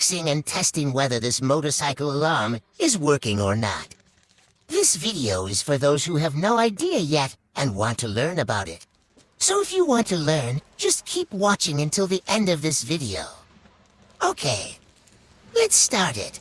unboxing and testing whether this motorcycle alarm is working or not. This video is for those who have no idea yet and want to learn about it. So if you want to learn, just keep watching until the end of this video. Okay, let's start it.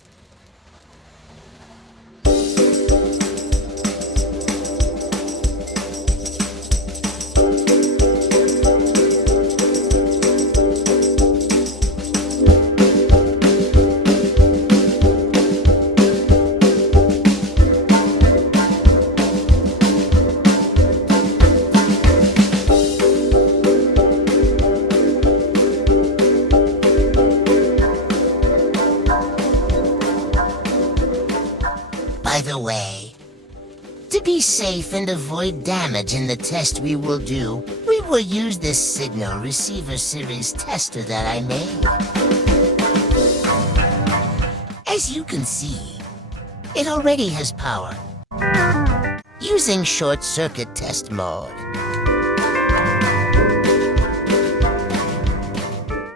By the way, to be safe and avoid damage in the test we will do, we will use this signal receiver series tester that I made. As you can see, it already has power. Using short circuit test mode.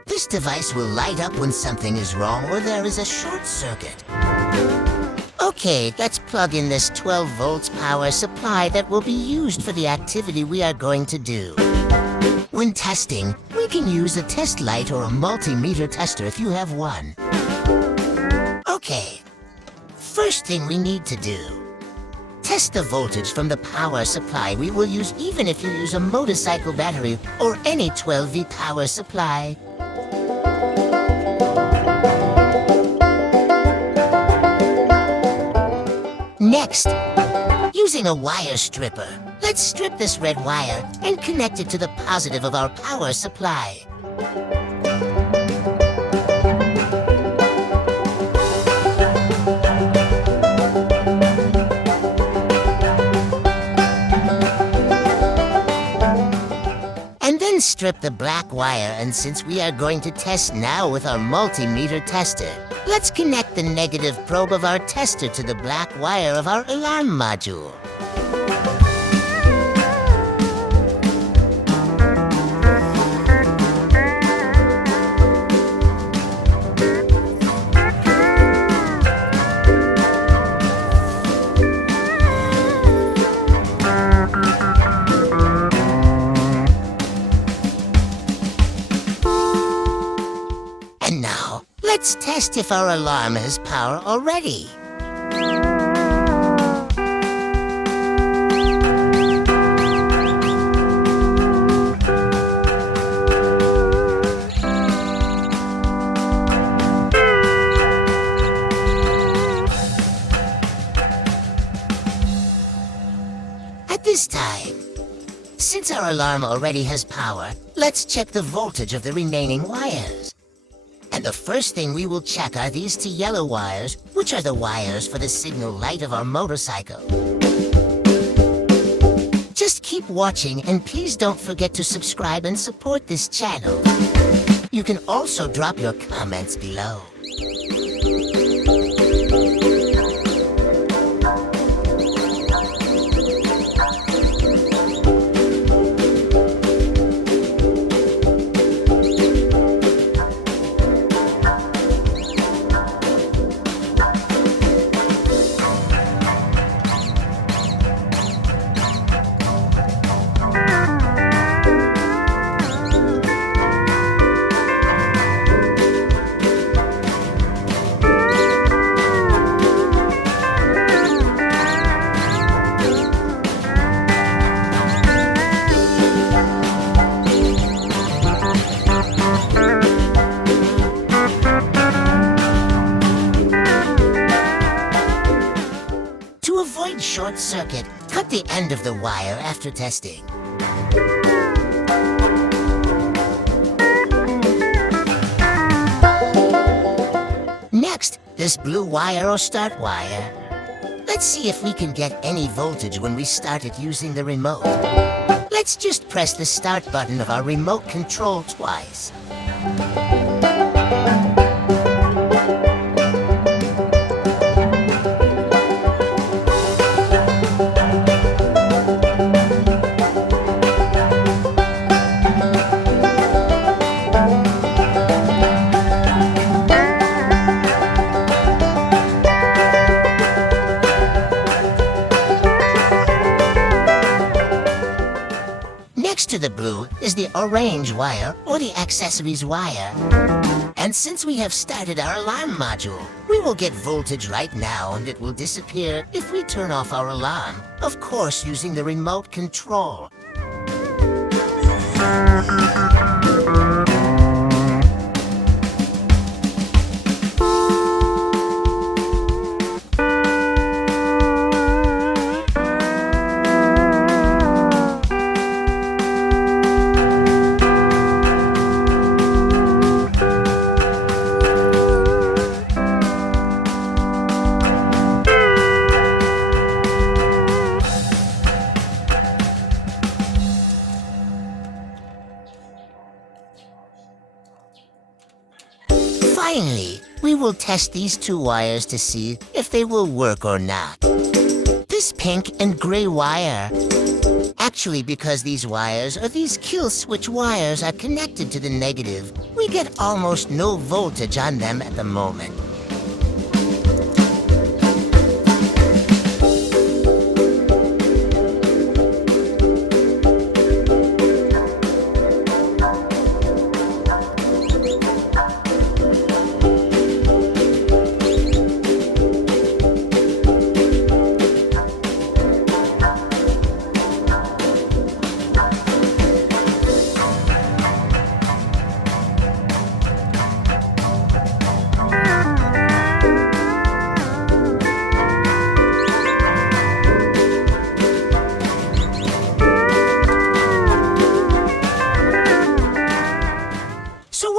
This device will light up when something is wrong or there is a short circuit. Okay, let's plug in this 12 volts power supply that will be used for the activity we are going to do. When testing, we can use a test light or a multimeter tester if you have one. Okay, first thing we need to do. Test the voltage from the power supply we will use even if you use a motorcycle battery or any 12V power supply. Next, using a wire stripper, let's strip this red wire and connect it to the positive of our power supply. And then strip the black wire, and since we are going to test now with our multimeter tester, let's connect the negative probe of our tester to the black wire of our alarm module. And now, let's test if our alarm has power already. At this time, since our alarm already has power, let's check the voltage of the remaining wires. And the first thing we will check are these two yellow wires, which are the wires for the signal light of our motorcycle. Just keep watching and please don't forget to subscribe and support this channel. You can also drop your comments below. To avoid short circuit, cut the end of the wire after testing. Next, this blue wire or start wire. Let's see if we can get any voltage when we start it using the remote. Let's just press the start button of our remote control twice. the orange wire or the accessories wire. And since we have started our alarm module, we will get voltage right now and it will disappear if we turn off our alarm, of course using the remote control. Finally, we will test these two wires to see if they will work or not. This pink and gray wire. Actually, because these wires or these kill switch wires are connected to the negative, we get almost no voltage on them at the moment.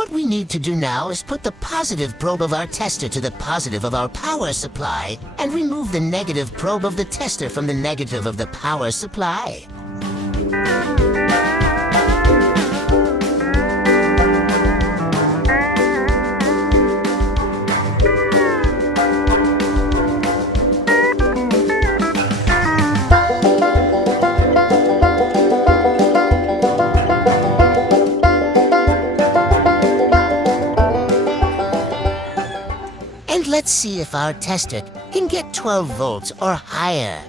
What we need to do now is put the positive probe of our tester to the positive of our power supply and remove the negative probe of the tester from the negative of the power supply. Let's see if our tester can get 12 volts or higher.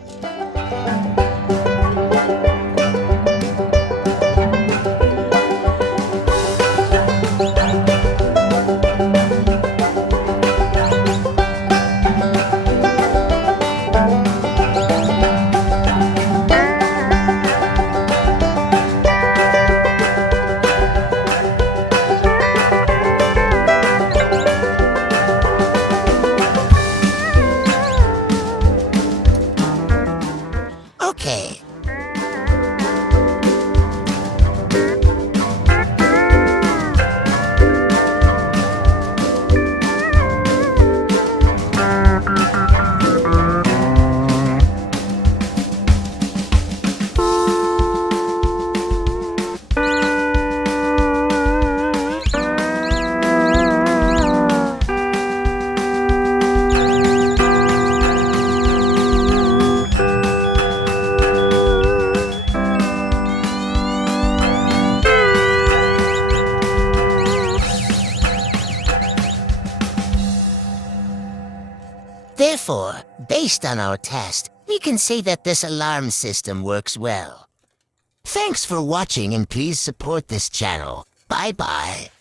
Okay. Therefore, based on our test, we can say that this alarm system works well. Thanks for watching and please support this channel. Bye-bye.